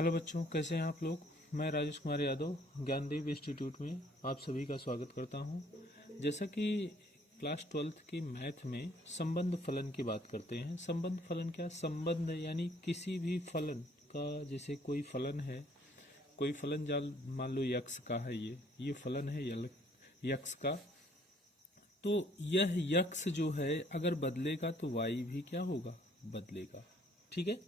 Hello बच्चों, कैसे हैं आप लोग। मैं राजेश कुमार यादव ज्ञानदेव इंस्टीट्यूट में आप सभी का स्वागत करता हूं। जैसा कि क्लास 12th की मैथ में संबंध फलन की बात करते हैं। संबंध फलन क्या, संबंध यानी किसी भी फलन का, जैसे कोई फलन है, कोई फलन जाल मान लो यक्स का है, ये फलन है यक्स का। तो यह यक्स जो है अगर बदलेगा तो वाई भी क्या होगा, बदलेगा। ठीक है,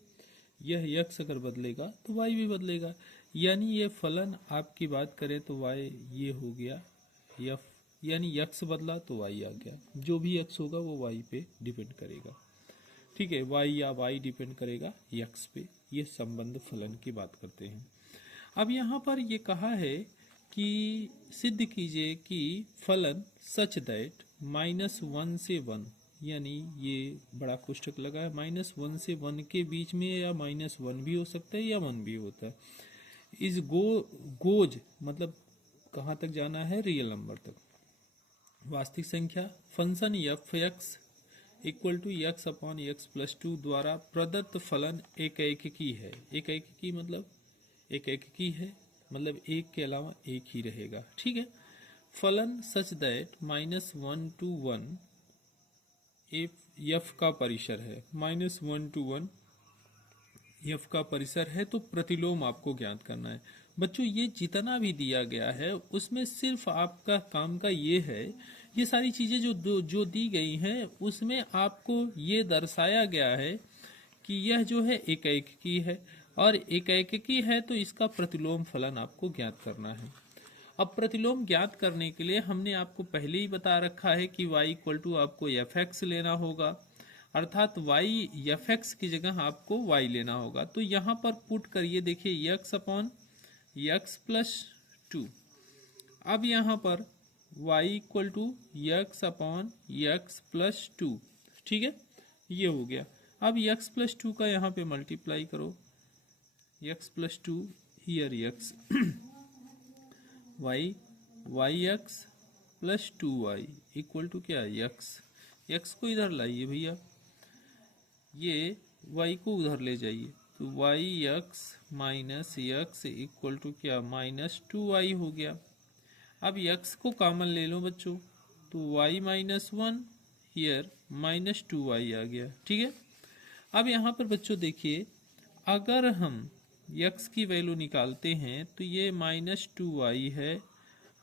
यह यक्स अगर बदलेगा तो वाई भी बदलेगा। यानी ये फलन आपकी बात करें तो वाई ये हो गया यफ, यानी यक्स बदला तो वाई आ गया। जो भी यक्स होगा वो वाई पे डिपेंड करेगा। ठीक है, वाई या वाई डिपेंड करेगा यक्स पे। ये संबंध फलन की बात करते हैं। अब यहाँ पर ये कहा है कि सिद्ध कीजिए कि फलन सच दैट -1 से 1, यानी ये बड़ा कोष्ठक लगा है, -1 से 1 के बीच में, या -1 भी हो सकता है या 1 भी होता है। इस गोज मतलब कहाँ तक जाना है, रियल नंबर तक, वास्तविक संख्या function f x equal to x upon x plus 2 द्वारा प्रदत्त फलन एकैककी है। एकैककी मतलब एकैककी है, मतलब एक के अलावा एक ही रहेगा। ठीक है, फलन सच दैट -1 to 1 एफ का परिसर है। -1 to 1 एफ का परिसर है, तो प्रतिलोम आपको ज्ञात करना है। बच्चों ये जितना भी दिया गया है उसमें सिर्फ आपका काम का ये है, ये सारी चीजें जो दी गई हैं उसमें आपको ये दर्शाया गया है कि यह जो है एकैककी है, और एकैककी है तो इसका प्रतिलोम फलन आपको ज्ञात करना है। अब प्रतिलोम ज्ञात करने के लिए हमने आपको पहले ही बता रखा है कि y इक्वल टू आपको एफ एक्स लेना होगा, अर्थात y एफ एक्स की जगह आपको y लेना होगा। तो यहाँ पर पुट करिए, देखिए x अपॉन एक्स प्लस 2। अब यहाँ पर y equal to x upon x plus 2। ठीक है, ये हो गया। अब x प्लस 2 का यहाँ पे मल्टीप्लाई करो, x plus 2 here x y x plus 2y equal to क्या, x को इधर लाइए भैया, ये y को उधर ले जाइए, तो y x minus x equal to क्या, -2y हो गया। अब x को कॉमन ले लो बच्चों, तो y -1 हियर -2y आ गया। ठीक है, अब यहाँ पर बच्चों देखिए, अगर हम x की वैल्यू निकालते हैं तो ये -2y है,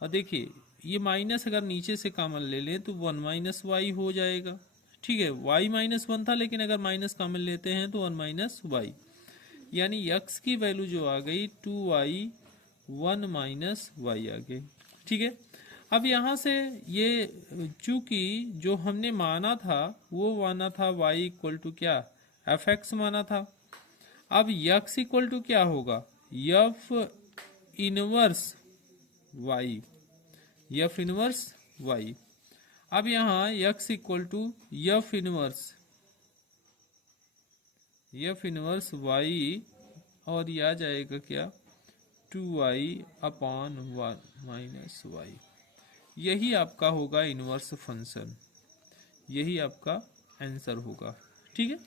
और देखिए ये माइनस अगर नीचे से कॉमन ले लें तो 1 y हो जाएगा। ठीक है, y -1 था, लेकिन अगर माइनस कॉमन लेते हैं तो 1 y, यानी x की वैल्यू जो आ गई 2y 1 y आ गई। ठीक है, अब यहाँ से ये चूंकि जो हमने माना था वो माना था y इक्वल टू क्या, एफ एक्स माना था। अब x इक्वल टू क्या होगा, f inverse y, f inverse y। अब यहाँ x equal to f inverse y, और यह आ जाएगा क्या, 2y अपॉन 1 y। यही आपका होगा इनवर्स फंक्शन, यही आपका आंसर होगा। ठीक है,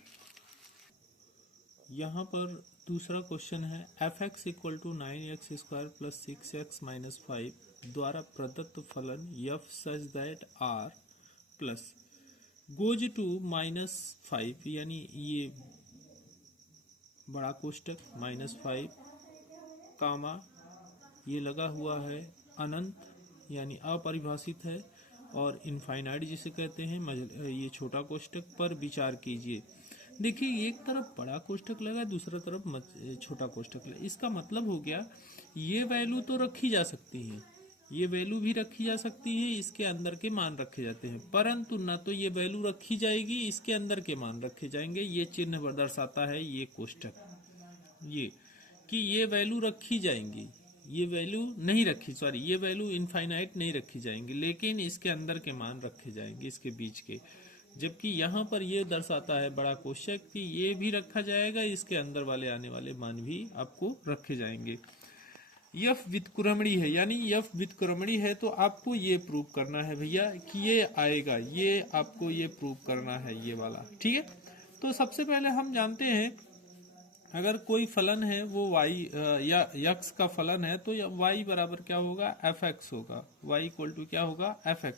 यहाँ पर दूसरा क्वेश्चन है, f x equal to 9x square plus 6x minus 5 द्वारा प्रदत्त फलन f such that R plus goes to -5, यानी ये बड़ा कोष्टक -5 कामा ये लगा हुआ है अनंत, यानी अपरिभाषित है, और इनफाइनाइट जिसे कहते हैं, ये छोटा कोष्टक पर विचार कीजिए। देखिए एक तरफ बड़ा कोष्टक लगा, दूसरा तरफ छोटा कोष्टक लगा। इसका मतलब हो गया ये वैल्यू तो रखी जा सकती है, ये वैल्यू भी रखी जा सकती है, इसके अंदर के मान रखे जाते हैं, परंतु ना तो ये वैल्यू रखी जाएगी, इसके अंदर के मान रखे जाएंगे। ये चिन्ह दर्शाता है ये कोष्टक, ये कि ये वैल्यू रखी जाएंगी, ये वैल्यू नहीं रखी, सॉरी ये वैल्यू इनफाइनाइट नहीं रखी जाएंगी, लेकिन इसके अंदर के मान रखे जाएंगे, इसके बीच के। जबकि यहाँ पर ये दर्शाता है बड़ा कोष्टक कि ये भी रखा जाएगा, इसके अंदर वाले आने वाले मान भी आपको रखे जाएंगे। यफ व्युत्क्रमणी है, यानी यफ व्युत्क्रमणी है, तो आपको ये प्रूव करना है भैया कि ये आएगा, ये आपको ये प्रूव करना है, ये वाला। ठीक है, तो सबसे पहले हम जानते हैं अगर कोई फलन है वो y या x का फलन है तो y बराबर क्या होगा, fx होगा। y इक्वल टू क्या होगा, fx।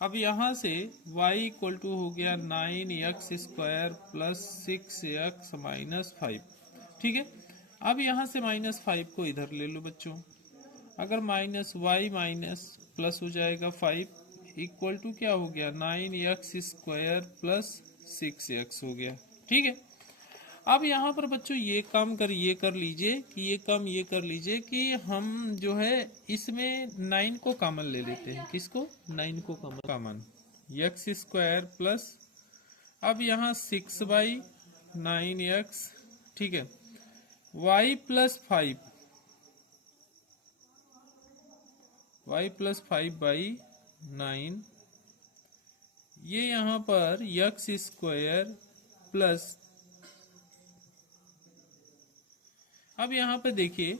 अब यहाँ से y इक्वल टू हो गया 9x square plus 6x minus 5। ठीक है, अब यहाँ से -5 को इधर ले लो बच्चों। अगर माइनस y माइनस प्लस हो जाएगा 5 इक्वल टू क्या हो गया, 9x स्क्वायर प्लस 6x हो गया। ठीक है, अब यहाँ पर बच्चों ये कर लीजिए कि ये कर लीजिए कि हम जो है इसमें 9 को कॉमन ले लेते हैं। किसको, 9 को कॉमन, x स्क्वायर प्लस, अब यहाँ 6/9x। ठीक है, y प्लस 5/9, ये यहाँ पर x स्क्वायर प्लस, अब यहाँ पे देखिए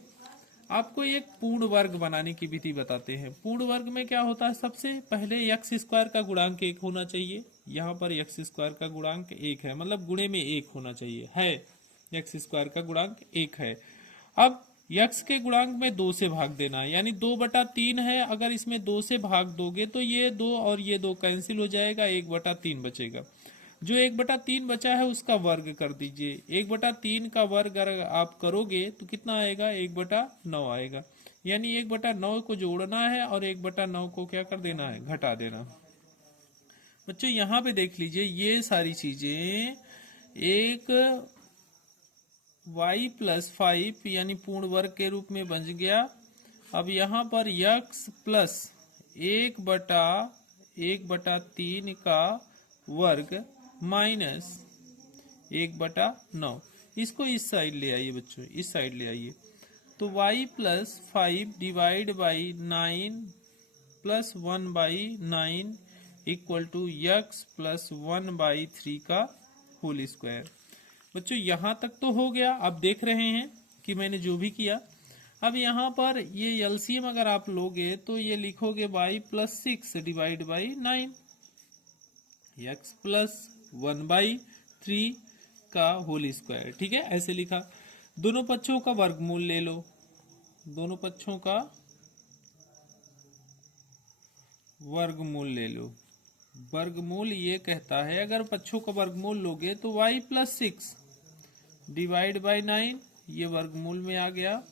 आपको एक पूर्ण वर्ग बनाने की विधि बताते हैं। पूर्ण वर्ग में क्या होता है, सबसे पहले एक्स स्क्वायर का गुणांक 1 होना चाहिए। यहाँ पर एक्स स्क्वायर का गुणांक 1 है, मतलब गुणे में 1 होना चाहिए, है एक्स स्क्वायर का गुणांक 1 है। अब एक्स के गुणांक में 2 से भाग देना है, यानी 2/3 है। अगर इसमें 2 से भाग दोगे तो ये 2 और ये 2 कैंसिल हो जाएगा, 1/3 बचेगा। जो 1/3 बचा है उसका वर्ग कर दीजिए। 1/3 का वर्ग अगर आप करोगे तो कितना आएगा, 1/9 आएगा। यानी 1/9 को जोड़ना है और 1/9 को क्या कर देना है, घटा देना। बच्चों यहाँ पे देख लीजिए, ये सारी चीजें एक y प्लस 5 यानी पूर्ण वर्ग के रूप में बन गया। अब यहाँ पर x प्लस 1/3 का वर्ग माइनस 1/9, इसको इस साइड ले आइए बच्चों, इस साइड ले आइए। तो y plus 5 divide by 9 plus 1/9 equal to x plus 1/3 का होल स्क्वायर। बच्चों यहाँ तक तो हो गया। आप देख रहे हैं कि मैंने जो भी किया। अब यहाँ पर ये एलसीएम अगर आप लोगे तो ये लिखोगे y plus 6 divide by 9, x plus 1/3 का होल स्क्वायर। ठीक है, ऐसे लिखा। दोनों पक्षों का वर्गमूल ले लो, दोनों पक्षों का वर्गमूल ले लो। वर्गमूल ये कहता है, अगर पक्षों का वर्गमूल लोगे तो y प्लस 6 डिवाइड बाई 9 ये वर्गमूल में आ गया,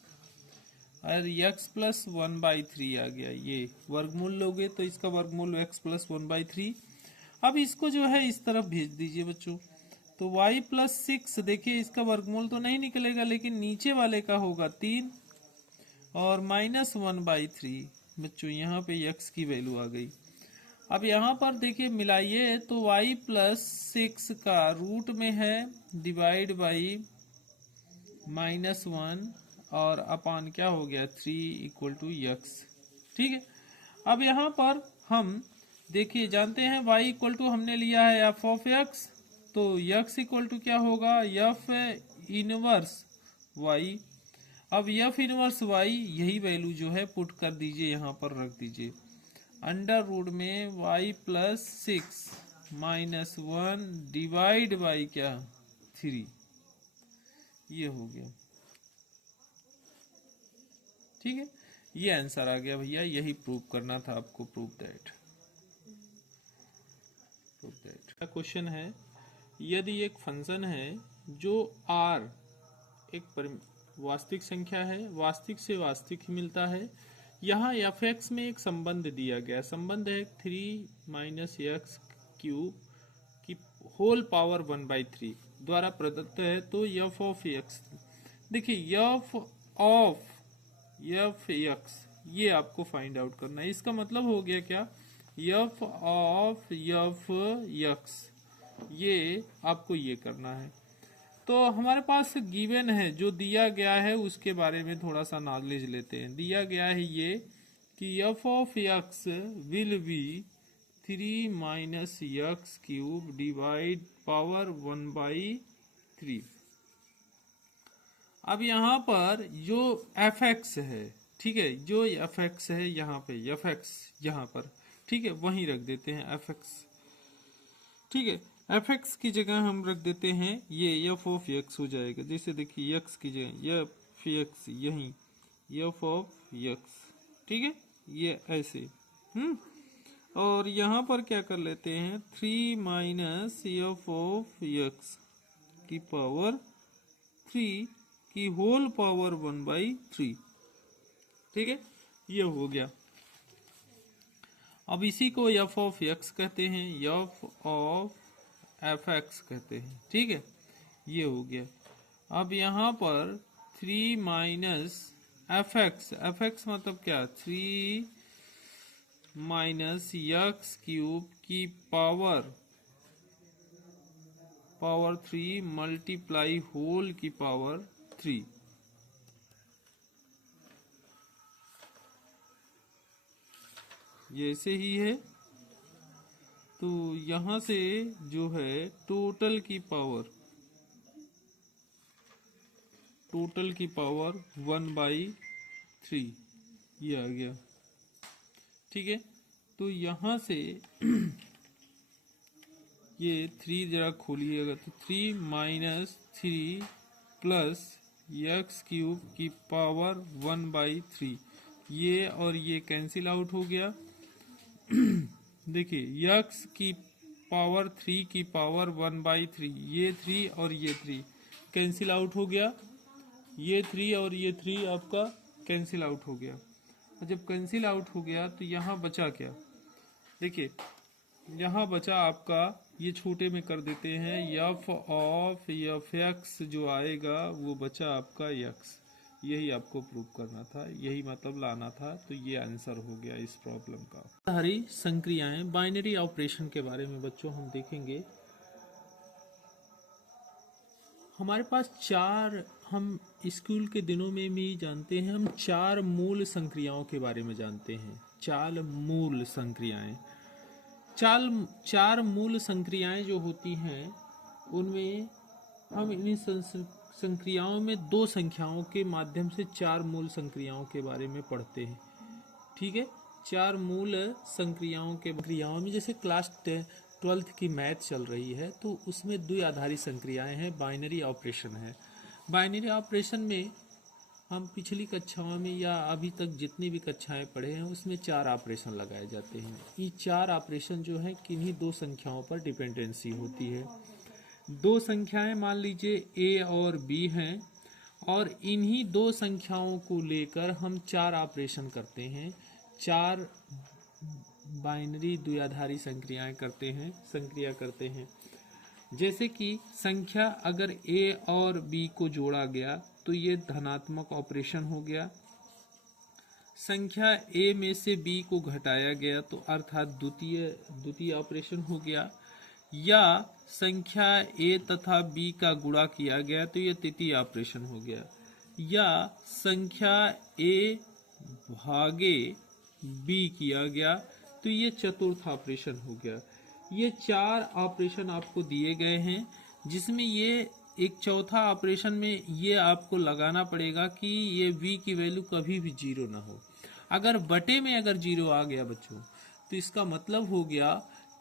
और x प्लस 1/3 आ गया। ये वर्गमूल लोगे तो इसका वर्गमूल x प्लस 1/3। अब इसको जो है इस तरफ भेज दीजिए बच्चों। तो y प्लस 6, देखिए इसका वर्गमूल तो नहीं निकलेगा, लेकिन नीचे वाले का होगा 3 और माइनस 1/3। बच्चों यहाँ पे x की वैल्यू आ गई। अब यहाँ पर देखिए मिलाइए तो y प्लस 6 का रूट में है डिवाइड बाई -1 और अपान क्या हो गया 3 इक्वल टू x। ठीक है, अब यहाँ पर हम देखिए जानते हैं y इक्वल टू हमने लिया है f ऑफ x, तो x इक्वल टू क्या होगा, f इनवर्स y। अब f इनवर्स y यही वैल्यू जो है पुट कर दीजिए, यहाँ पर रख दीजिए। अंडर रूट में y plus 6 minus 1 divide by क्या 3, ये हो गया। ठीक है, ये आंसर आ गया भैया, यही प्रूव करना था आपको। प्रूव दैट क्वेश्चन है, यदि एक फंक्शन है जो r एक वास्तविक संख्या है, वास्तविक से वास्तविक ही मिलता है। यहाँ fx में एक संबंध दिया गया, संबंध है 3 - x क्यूब की होल पावर 1/3 द्वारा प्रदत्त है। तो f ऑफ x, देखिए f ऑफ x ये आपको फाइंड आउट करना है। इसका मतलब हो गया क्या, f ऑफ x, ये आपको ये करना है। तो हमारे पास गिवन है, जो दिया गया है उसके बारे में थोड़ा सा नॉलेज लेते हैं। दिया गया है ये कि f of x will be 3 - x cube divide power 1/3। अब यहाँ पर जो fx है, ठीक है, जो fx है यहाँ पे, fx यहाँ पर, ठीक है, वहीं रख देते हैं fx। ठीक है, एफ एक्स की जगह हम रख देते हैं ये एफ ऑफ एक्स हो जाएगा। जैसे देखिए एक्स की जगह एफ एक्स, यही एफ ऑफ एक्स, ठीक है, ये ऐसे। और यहाँ पर क्या कर लेते हैं, 3 माइनस एफ ऑफ एक्स की पावर 3 की होल पावर 1/3, ठीक है, ये हो गया। अब इसी को एफ ऑफ एक्स कहते हैं, एफ ऑफ एफ एक्स कहते हैं, ठीक है, ये हो गया। अब यहाँ पर 3 माइनस एफ एक्स मतलब क्या, 3 माइनस एक्स क्यूब की पावर 3 मल्टीप्लाई होल की पावर 3, ये ऐसे ही है। तो यहां से जो है टोटल की पावर 1/3 ये आ गया, ठीक है। तो यहां से ये 3 जरा खोलिएगा, तो 3 माइनस 3 प्लस एक्स क्यूब की पावर 1/3, ये और ये कैंसिल आउट हो गया। देखिए एक्स की पावर 3 की पावर 1/3, ये 3 और ये 3 कैंसिल आउट हो गया, ये 3 और ये 3 आपका कैंसिल आउट हो गया। और जब कैंसिल आउट हो गया तो यहाँ बचा क्या, देखिए यहाँ बचा आपका, ये छोटे में कर देते हैं, एफ ऑफ एफ एक्स जो आएगा वो बचा आपका एक्स। यही आपको प्रूव करना था, यही मतलब लाना था, तो ये आंसर हो गया इस प्रॉब्लम का। सारी संक्रियाएं, बाइनरी ऑपरेशन के बारे में बच्चों हम देखेंगे। हमारे पास हम स्कूल के दिनों में भी जानते हैं, हम 4 मूल संक्रियाओं के बारे में जानते हैं। 4 मूल संक्रियाएं, 4 मूल संक्रियाएं जो होती हैं उनमें हम इन्हीं संक्रियाओं में 2 संख्याओं के माध्यम से 4 मूल संक्रियाओं के बारे में पढ़ते हैं, ठीक है। 4 मूल संक्रियाओं में जैसे क्लास 12th की मैथ चल रही है तो उसमें द्विआधारी संक्रियाएं हैं, बाइनरी ऑपरेशन है। बाइनरी ऑपरेशन में हम पिछली कक्षाओं में या अभी तक जितनी भी कक्षाएं पढ़े हैं उसमें 4 ऑपरेशन लगाए जाते हैं। ये 4 ऑपरेशन जो है किन्हीं 2 संख्याओं पर डिपेंडेंसी होती है। 2 संख्याएं मान लीजिए a और b हैं और इन्हीं 2 संख्याओं को लेकर हम 4 ऑपरेशन करते हैं, 4 बाइनरी द्विआधारी संक्रिया करते हैं। जैसे कि संख्या अगर a और b को जोड़ा गया तो ये धनात्मक ऑपरेशन हो गया। संख्या a में से b को घटाया गया तो अर्थात द्वितीय ऑपरेशन हो गया। या संख्या a तथा b का गुणा किया गया तो ये तृतीय ऑपरेशन हो गया। या संख्या a भागे b किया गया तो ये चतुर्थ ऑपरेशन हो गया। ये 4 ऑपरेशन आपको दिए गए हैं, जिसमें ये एक चौथा ऑपरेशन में ये आपको लगाना पड़ेगा कि ये v की वैल्यू कभी भी 0 ना हो। अगर बटे में अगर 0 आ गया बच्चों तो इसका मतलब हो गया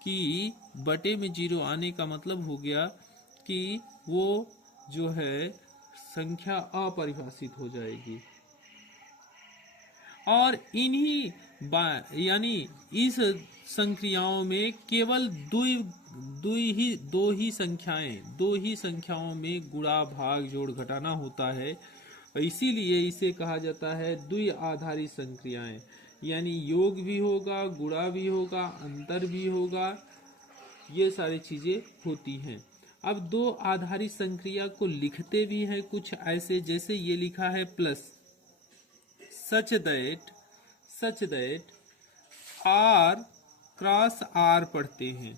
कि बटे में 0 आने का मतलब हो गया कि वो जो है संख्या अपरिभाषित हो जाएगी। और इन्हीं यानी इस संक्रियाओं में केवल दो ही संख्याओं में गुणा भाग जोड़ घटाना होता है, इसीलिए इसे कहा जाता है द्विआधारी संक्रियाएं। यानी योग भी होगा, गुणा भी होगा, अंतर भी होगा, ये सारी चीजें होती हैं। अब 2 आधारी संक्रिया को लिखते भी हैं कुछ ऐसे, जैसे ये लिखा है plus, such that R cross R पढ़ते हैं।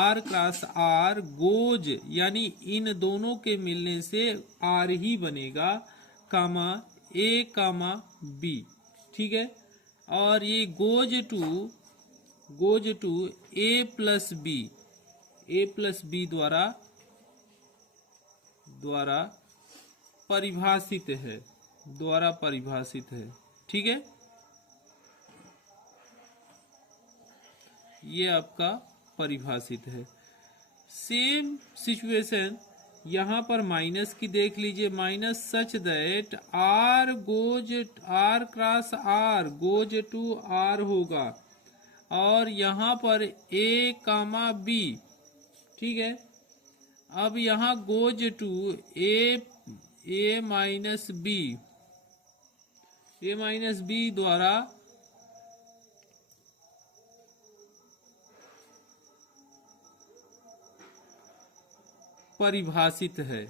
R क्रॉस R गोज, यानी इन दोनों के मिलने से R ही बनेगा, कामा A कामा B, ठीक है। और ये goes to A plus B द्वारा परिभाषित है, ठीक है। ये आपका परिभाषित है। सेम सिचुएशन यहाँ पर माइनस की देख लीजिए, minus such that R cross R goes to R होगा, और यहाँ पर ए कामा बी, ठीक है। अब यहाँ goes to A minus B द्वारा परिभाषित है,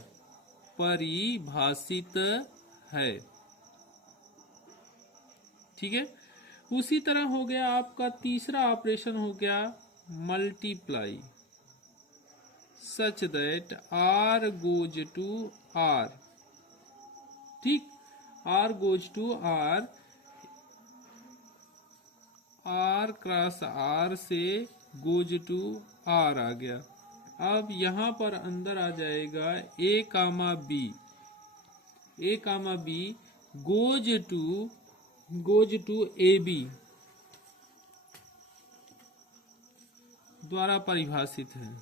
ठीक है। उसी तरह हो गया आपका तीसरा ऑपरेशन हो गया multiply, such that R goes to R, ठीक, R goes to R, R cross R से गोज टू आर आ गया। अब यहां पर अंदर आ जाएगा A comma B goes to A B द्वारा परिभाषित है।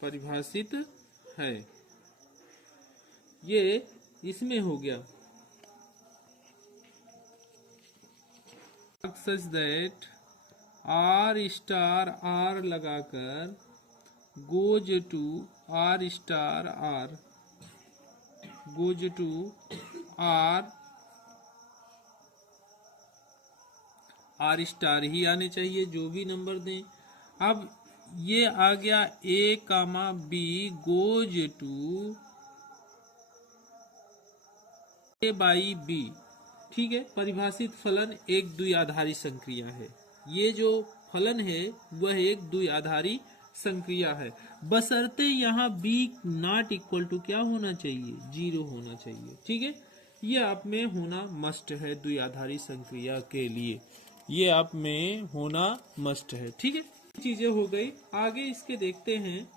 परिभाषित है, ये इसमें हो गया। Such that R star R लगाकर goes to R star R goes to R star ही आने चाहिए, जो भी नंबर दें। अब ये आ गया A comma B goes to A by B, ठीक है। परिभाषित फलन एक द्विआधारी संक्रिया है। ये जो फलन है वह एक द्विआधारी संक्रिया है, बशर्ते यहाँ बी नॉट इक्वल टू क्या होना चाहिए, 0 होना चाहिए, ठीक है। ये आप में होना मस्ट है द्विआधारी संक्रिया के लिए, ये आप में होना मस्ट है, ठीक है। चीजें हो गई। आगे इसके देखते हैं